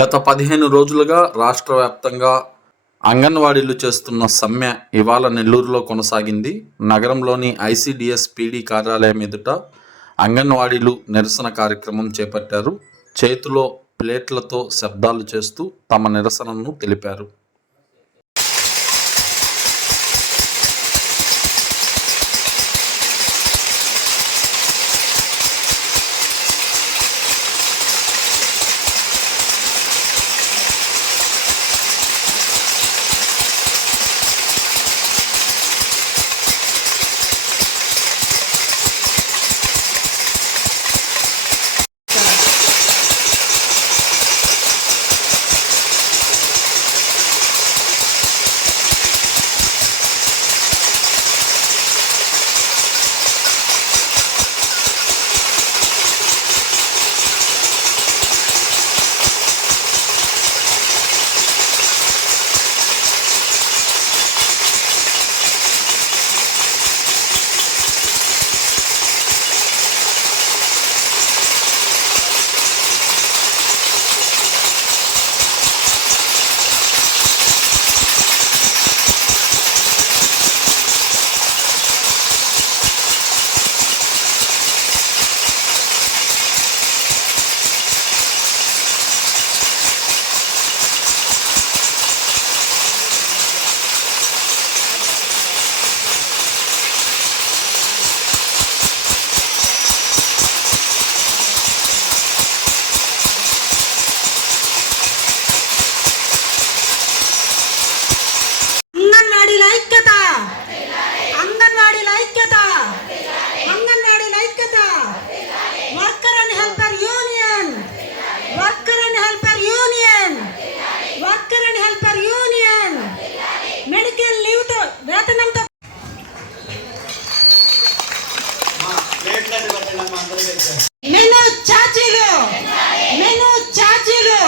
గత పదిహేను రోజులుగా రాష్ట్ర వ్యాప్తంగా అంగన్వాడీలు చేస్తున్న సమ్మె ఇవాళ నెల్లూరులో కొనసాగింది. నగరంలోని ఐసిడిఎస్ పీడీ కార్యాలయం ఎదుట అంగన్వాడీలు నిరసన కార్యక్రమం చేపట్టారు. చేతిలో ప్లేట్లతో శబ్దాలు చేస్తూ తమ నిరసనను తెలిపారు. మెను చాచీలు. మెను చాచీలు.